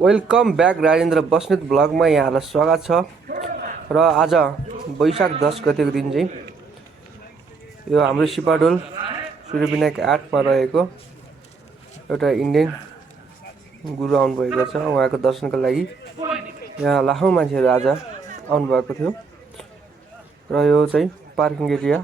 Welcome back Rajendra Basnet ब्लगमा यहाँलाई स्वागत छ। र आज वैशाख 10 गतेको दिन चाहिँ यो हाम्रो सिपाडोल सूर्यविनायक 8मा रहेको एउटा इन्डियन गुरु आउनुभएको छ। उहाँको दर्शनको लागि यहाँ लाखौँ मान्छेहरू आज आउनुभएको थियो। र यो चाहिँ पार्किङ एरिया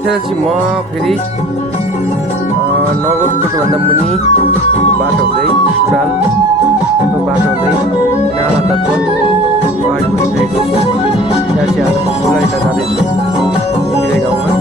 यता चाहिँ म फेरि नगरकोटभन्दा मुनि बाटो हुँदै सुराल बाटो हुँदै नालातर्फ अगाडि बढिरहेको छु। त्यहाँ चाहिँ आज म फुलाइटा जाँदैछु मेरो गाउँमा।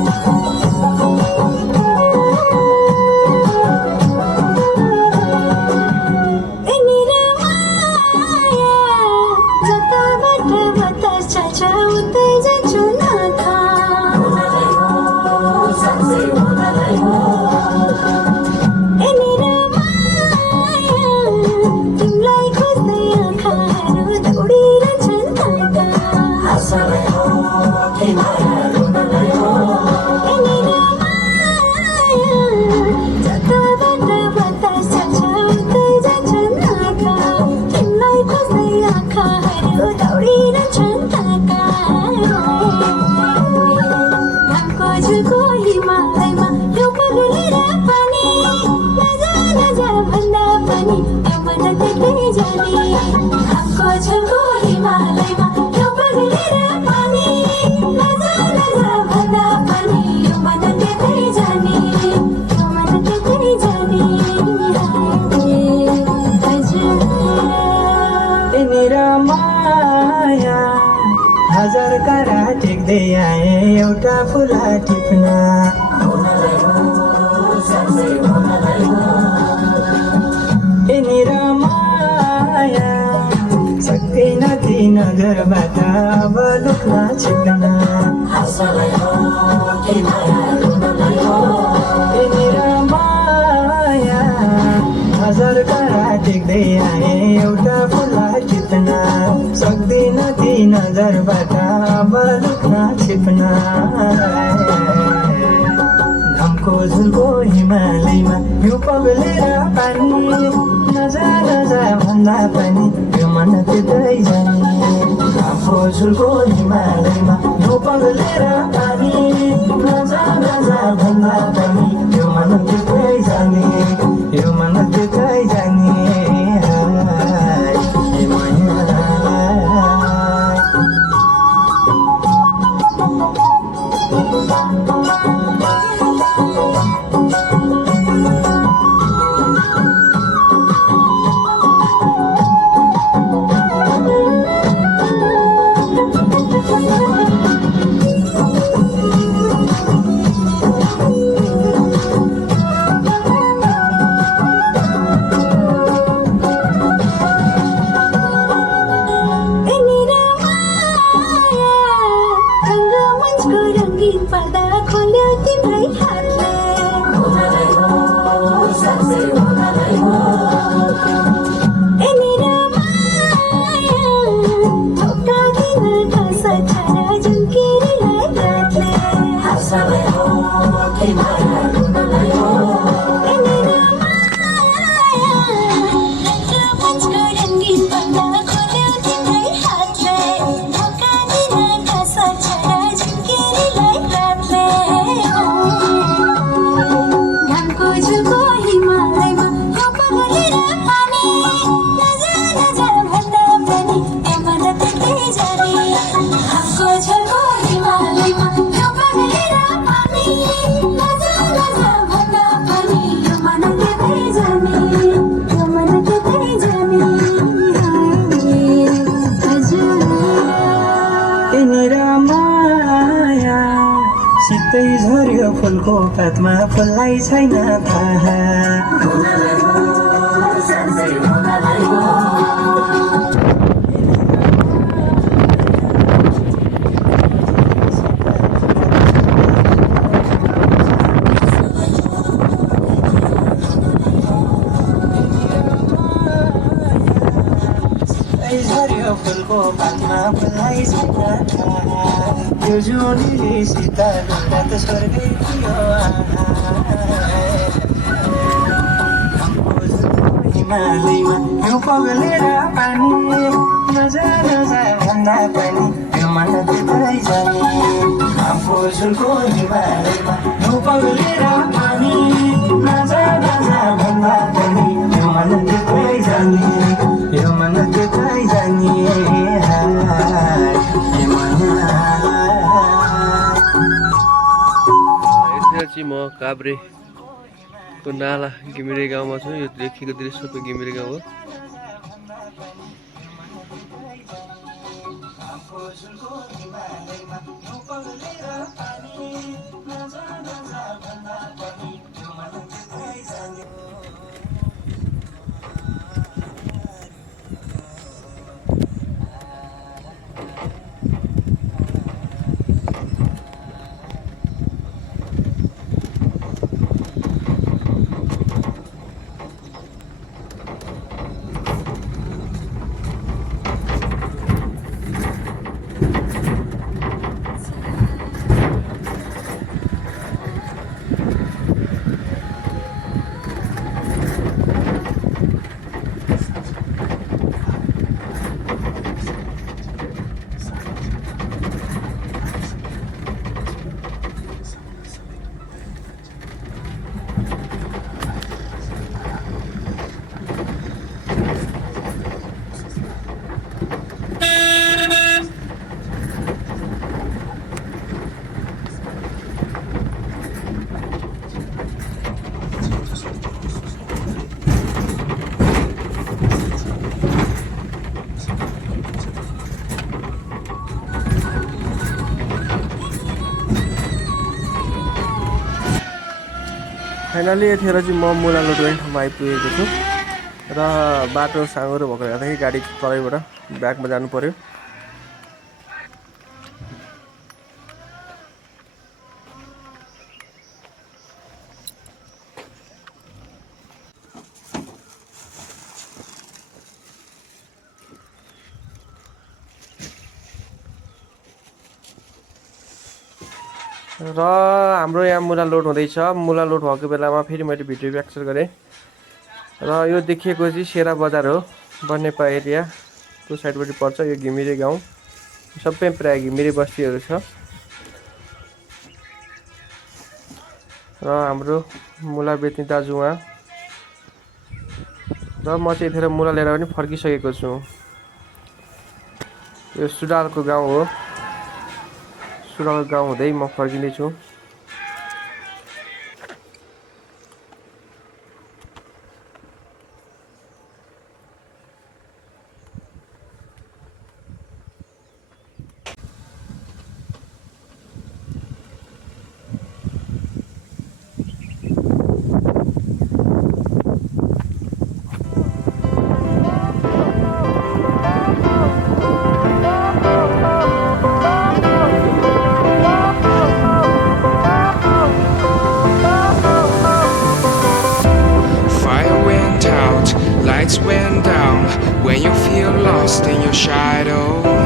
हजार करा टेक्दै आए एउटा फुला टिप्न यहाँनिर माया सक्दैन ती नजरबाट अब लुक्न छिप्न यहाँनिर माया हजार करा टेक्दै आए एउटा फुला टिप्न सक्दैन ती नजरबाट अब लुक्न छिप्न घामको झुलको हिमालयमा यो पग्लेर पानी नजा नजा भन्दा पनि यो मन त्यतै जाने घामको झुलको हिमालयमा यो पग्लेर पानी नजा नजा भन्दा पनि यो मन त्यतै जाने यो मन त्यतै जाने फुलको पातमा फुललाई छैन थाहा फुलको पातमा बोलाइ सीता त्यो जुनीले सीता ढुङ्गा त स्वर्गै थियो हिमालयमा यो पगलेर पानी नजा नजा भन्दा पनि त्यो मन त्यतै जाने आफू झुलको हिमालयमा यो पगलेर पानी नजा नजा भन्दा पनि त्यो मन त्यतै जाने यो मन त्यतै जाने यो मन यतिखेर चाहिँ म काभ्रेको नाला घिमिरे गाउँमा छु। यो देखिएको दृश्य सबै घिमिरे गाउँ हो। फाइनली यतिखेर चाहिँ म मुला लोड ठाउँमा आइपुगेको छु र बाटो साँगुरो भएको हेर्दाखेरि गाडी तलैबाट ब्याकमा जानु पर्यो। र हाम्रो यहाँ मुला लोड हुँदैछ। मुला लोड भएको बेलामा फेरि मैले भिडियो क्याप्चर गरेँ र यो देखिएको चाहिँ सेरा बजार हो, बनेपा एरिया त्यो साइडपट्टि पर्छ। यो घिमिरे गाउँ सबै प्राय घिमिरे बस्तीहरू छ र हाम्रो मुला बेच्ने दाजु उहाँ र म चाहिँ यतिखेर मुला लिएर पनि फर्किसकेको छु। यो सुडालको गाउँ हो। सुडाल गाउँ हुँदै म फर्किँदैछु। Lights went down when you feel lost in your shadow.